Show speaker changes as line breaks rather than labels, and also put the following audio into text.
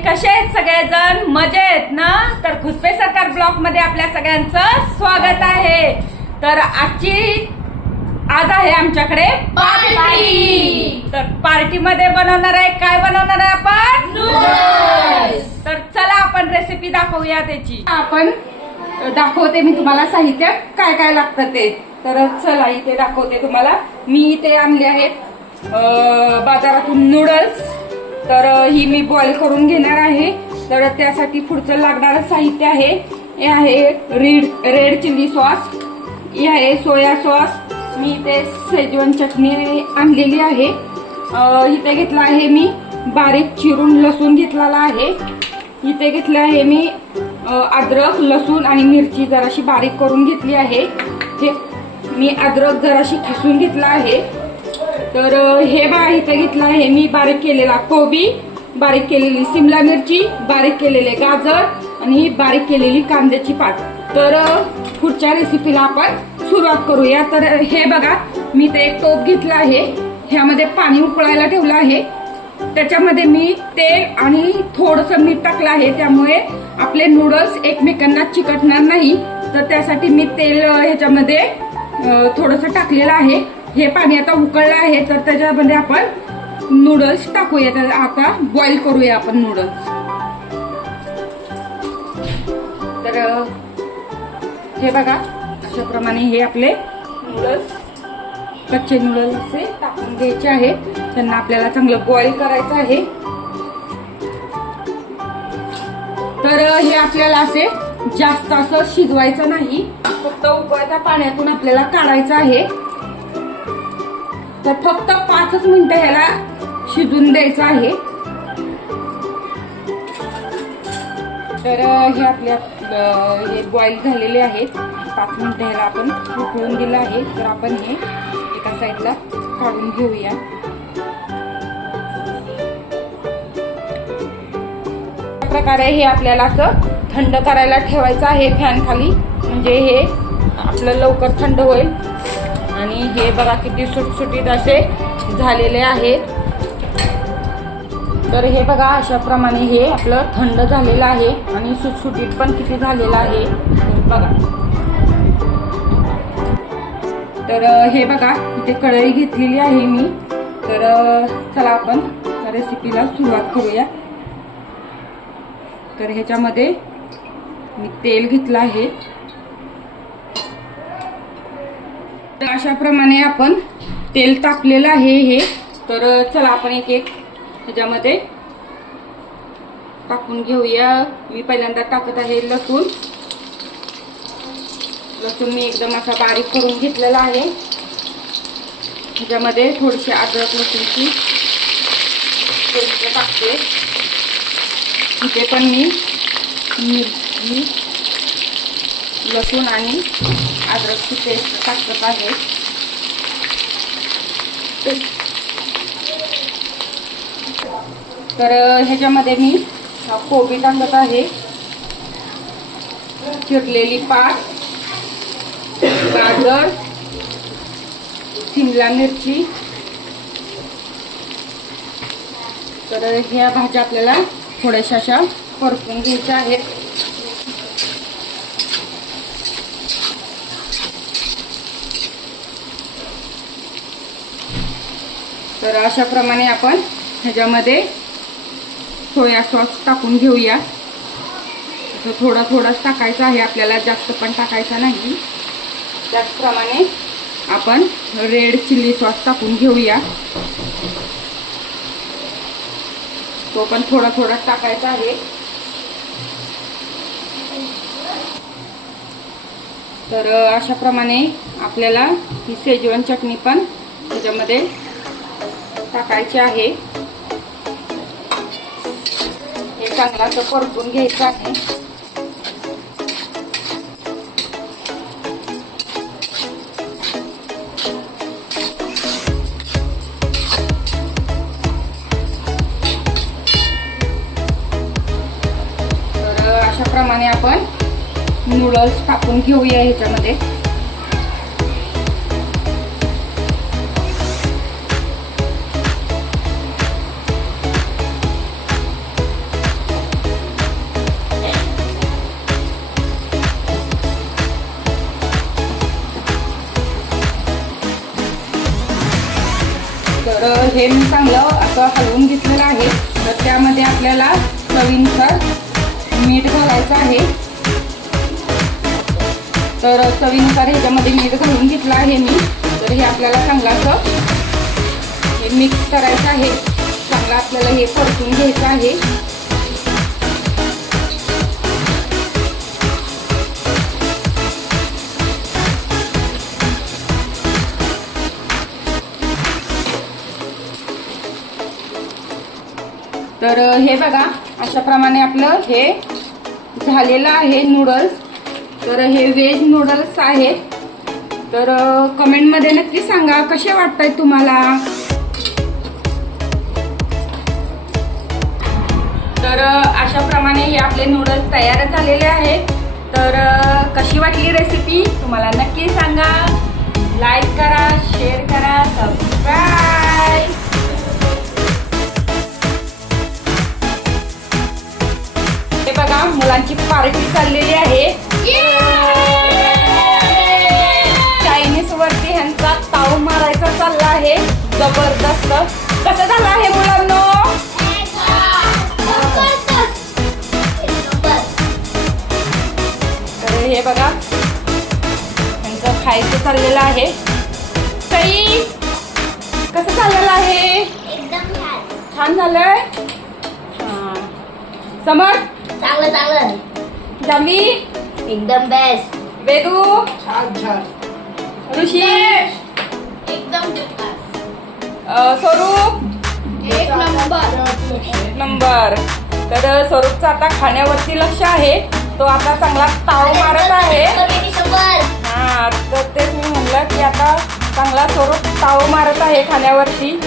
कसे आहेत सगळेजण? मजेत ना? तर खुसपे सरकार ब्लॉकमध्ये आपल्या सगळ्यांचं स्वागत आहे. तर आजची आज आहे आमच्याकडे
पार्टी.
तर पार्टी मध्ये बनवणार आहे. काय बनवणार आहे आपण. तर चला आपण रेसिपी दाखवूया त्याची. आपण दाखवते मी तुम्हाला साहित्य. काय काय लागतं ते. तर चला इथे दाखवते तुम्हाला. मी इथे आणले आहेत बाजारातून नूडल्स तर ही मी बॉईल करून घेणार आहे. तर त्यासाठी पुढचं लागणारं साहित्य आहे. हे आहे रीड रेड चिली सॉस. हे आहे सोया सॉस. मी इथे सेजवन चटणी आणलेली आहे. इथे घेतला आहे मी बारीक चिरून लसूण घेतलेला आहे. इथे घेतलं आहे मी अद्रक लसूण आणि मिरची जराशी बारीक करून घेतली आहे. हे मी अद्रक जराशी खिसून घेतला आहे. तर हे बा इथं घेतलं आहे. मी बारीक केलेला कोबी बारीक केलेली सिमला मिरची बारीक केलेले गाजर आणि ही बारीक केलेली कांद्याची पात. तर पुढच्या रेसिपीला आपण सुरुवात करूया. तर हे बघा मी ते एक टोप घेतला आहे. ह्यामध्ये पाणी उकळायला ठेवलं आहे. त्याच्यामध्ये मी तेल आणि थोडस मीठ टाकलं आहे. त्यामुळे आपले नूडल्स एकमेकांना चिकटणार नाही. तर त्यासाठी मी तेल ह्याच्यामध्ये थोडस टाकलेलं आहे. हे पाणी आता उकळलं आहे तर त्याच्यामध्ये आपण नूडल्स टाकूया. तर आता बॉईल करूया आपण नूडल्स तर हे बघा अशाप्रमाणे हे आपले नूडल्स कच्चे नूडल्स असे टाकून घ्यायचे आहे त्यांना आपल्याला चांगलं बॉईल करायचं आहे. तर हे आपल्याला असे जास्त असं शिजवायचं नाही. फक्त उकळत्या पाण्यातून आपल्याला काढायचं आहे. तर फक्त पाचच मिनटं ह्याला शिजून द्यायचं आहे. तर हे आपल्या हे बॉईल झालेले आहेत. पाच मिनटं ह्याला आपण उकळून दिलं आहे. तर आपण हे एका साईडला काढून घेऊया. अशा प्रकारे हे आपल्याला असं थंड करायला ठेवायचं आहे फॅन खाली. म्हणजे हे आपलं लवकर थंड होईल. आणि हे बघा किती सुटसुटीत असे झालेले आहेत. तर हे बघा अशाप्रमाणे हे आपलं थंड झालेलं आहे आणि सुटसुटीत पण किती झालेलं आहे. तर बघा. तर हे बघा इथे कढई घेतलेली आहे मी. तर चला आपण रेसिपीला सुरुवात करूया. तर ह्याच्यामध्ये मी तेल घेतलं आहे. तर अशाप्रमाणे आपण तेल तापलेलं आहे हे. तर चला आपण एक एक ह्याच्यामध्ये टाकून घेऊया. मी पहिल्यांदा टाकत आहे लसूण. लसूण मी एकदम असा बारीक करून घेतलेला आहे. ह्याच्यामध्ये थोडीशी अद्रक लसूणची टाकते. इथे पण मी मिरची लसूण आणि अद्रकची पेस्ट टाकत आहे तर ह्याच्यामध्ये मी कोबी टाकत आहे. चिरलेली पात गाजर शिमला मिरची. तर ह्या भाज्या आपल्याला थोड्याशा अशा परतून घ्यायच्या आहेत. तर अशाप्रमाणे आपण ह्याच्यामध्ये सोया सॉस टाकून घेऊया. असं थोडा थोडाच टाकायचा आहे आपल्याला जास्त पण टाकायचा नाही. त्याचप्रमाणे आपण रेड चिल्ली सॉस टाकून घेऊया. तो पण थोडा थोडा टाकायचा आहे. तर अशाप्रमाणे आपल्याला ही सेजवान चटणी पण त्याच्यामध्ये टाकायची आहे. हे चांगलं असं परतून घ्यायचं आहे. तर अशा प्रमाणे आपण नूडल्स टाकून घेऊया ह्याच्यामध्ये. हे मी चांगलं असं हलवून घेतलेलं आहे. तर त्यामध्ये आपल्याला चवीनुसार मीठ घालायचं आहे. तर चवीनुसार ह्याच्यामध्ये मीठ घालून घेतलं आहे मी. तर हे आपल्याला चांगलं असं हे मिक्स करायचं आहे. चांगलं आपल्याला हे परतून घ्यायचं आहे. तर हे बघा अशाप्रमाणे आपलं हे झालेलं आहे नूडल्स तर हे व्हेज नूडल्स आहेत. तर कमेंटमध्ये नक्की सांगा कसे वाटतायत तुम्हाला? तर अशाप्रमाणे हे आपले नूडल्स तयार झालेले आहेत. तर कशी वाटली रेसिपी तुम्हाला नक्की सांगा. लाईक करा शेअर करा सबस्क्राईब मुलांची पार्टी चाललेली आहे. चायनीज वरती ह्यांचा ताव मारायचा चालला आहे. जबरदस्त. कसं झालं आहे मुलांनो? तर हे बघा. ह्यांचं खायचं चाललेलं आहे. सई कसं चाललेलं आहे? छान. झालंय? हा.
चांगलं चांगलं.
जान्हवी
एकदम बेस्ट
वेदू.
छान छान.
ऋषी.
एकदम
अ, स्वरूप
एक नंबर
एक नंबर तर स्वरूपचं आता खाण्यावरती लक्ष आहे. तो आता चांगला ताव मारत आहे.
शंभर.
हा तर तेच मी म्हणलं की आता चांगला स्वरूप ताव मारत आहे खाण्यावरती.